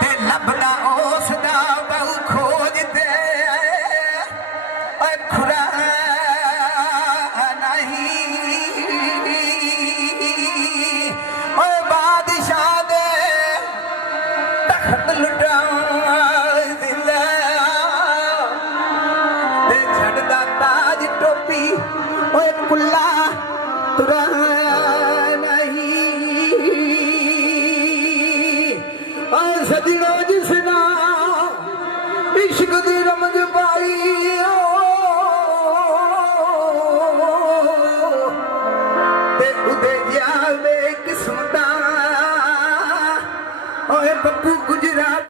ते लभदा उसदा बहु खोजते खुरा सजनो जिसना इश्क दी रमज पाई ते उदे जावे किस्मता ओए बप्पू गुजरात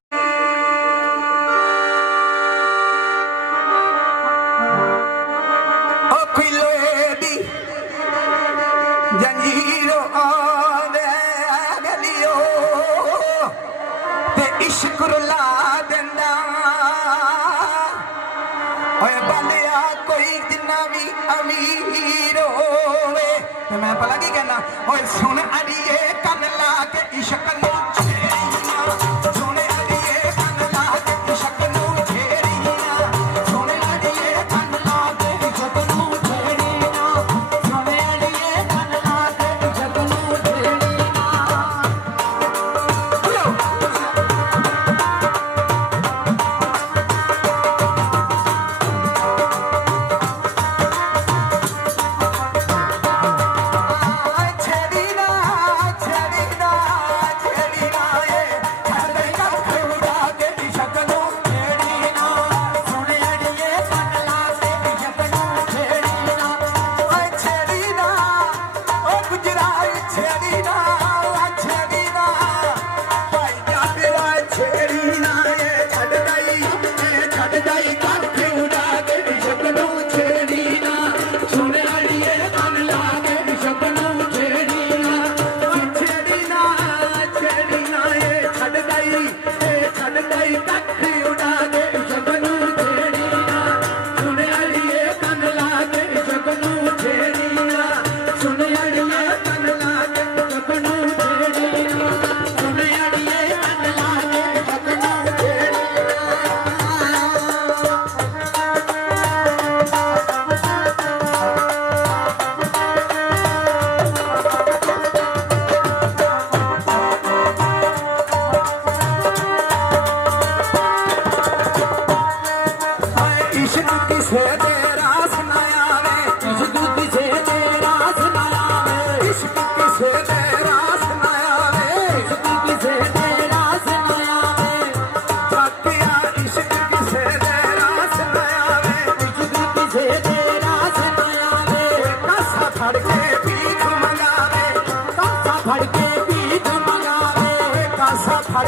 ओ खिलो दी जंजीरो इश्क रुला देंदा ओए बंदिया कोई जिन्ना भी अमीर होवे ते मैं भला की कहना ओए सुन अड़िए कन ला के इश्क नू छेड़ियां सुन अड़िए कन ला के इश्क नू छेड़ियां सुन अड़िए कन ला के इश्क नू छेड़ियां सुन अड़िए कन ला के इश्क नू छेड़ियां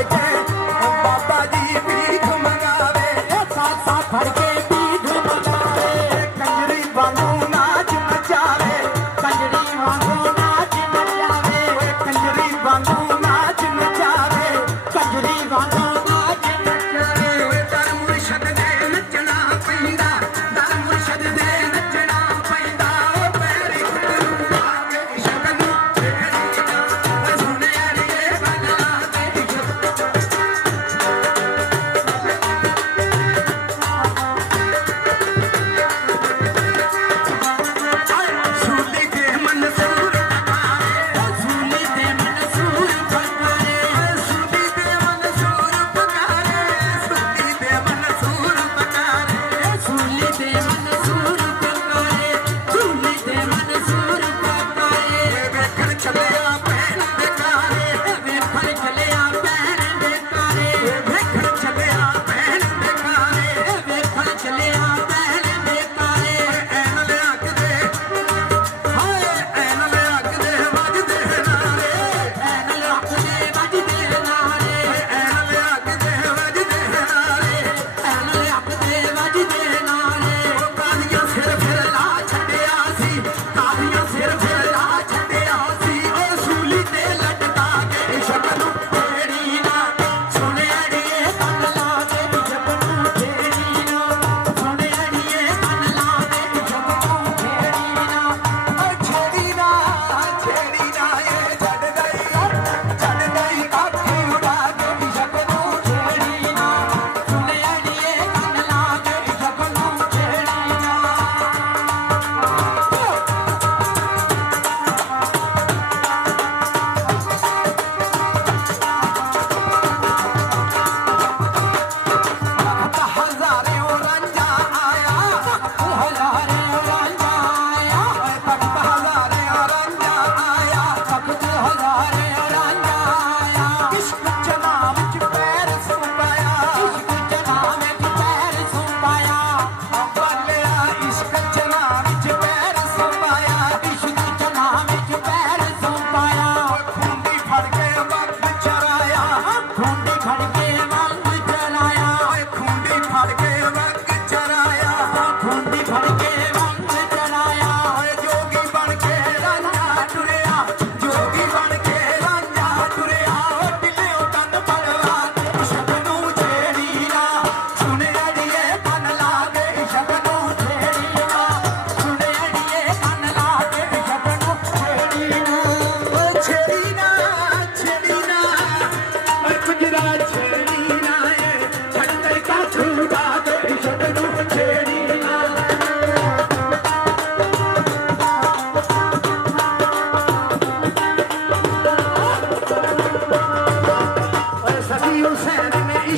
बाबा जी भीख मंगावे फड़ के भीख मंगावे कंजरी वांगू नाच नचावे कंजरी वांगू नाच नचावे कंजरी वांगू नाच नचावे कंजरी वांगू नाच नचावे दर मुर्शद दे नचना पैंदा दर मुर्शद दे नचना पैंदा पैरी खुटरू आवे इश्क नू छेड़ियां सुने अड़िए बना दे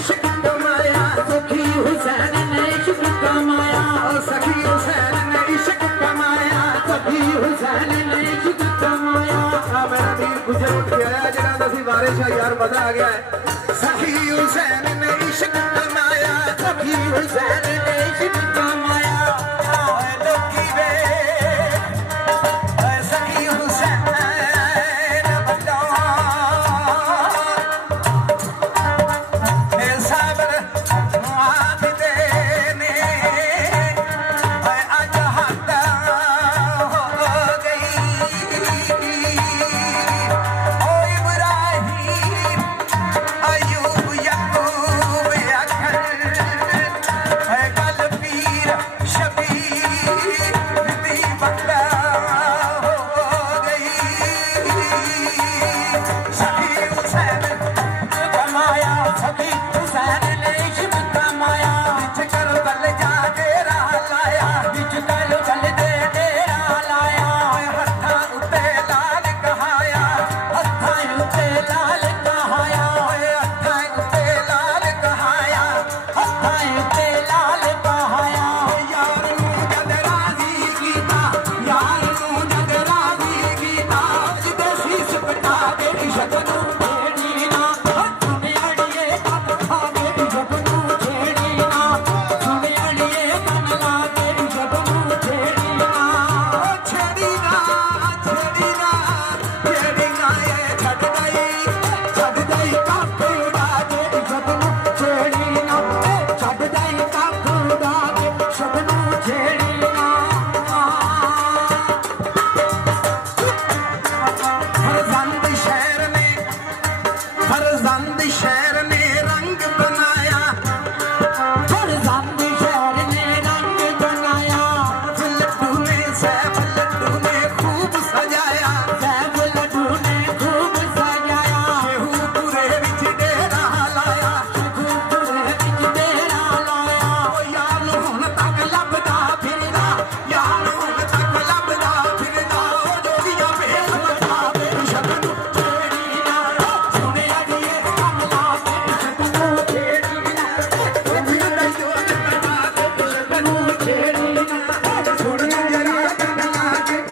इश्क कमाया सखी हुसैन ने इश्क कमाया सखी हुसैन ने इश्क कमाया सखी हुसैन ने इश्क कमाया मेरा वीर गुजर उठ गया है जिन्हां दा सी वारिस है यार मजा आ गया है सखी हुसैन ने इश्क कमाया सखी हुसैन ने इश्क कमाया ओए लोकी वे ओए सखी हुसैन बंदा ए साबर मुआबिदे ने ओए अज हद हो गई ओ इब्राहिम अयूब यकूब अखर है कल पीर शबीर दी बंदा हो गई सखी हुसैन कमाया सखी हुसैन ने इश्क कमाया बिच कर बल जा डेरा लाया बिच कर बल दे डेरा लाया हत्थां उत्ते लाल कहाया हत्थां उत्ते लाल कहाया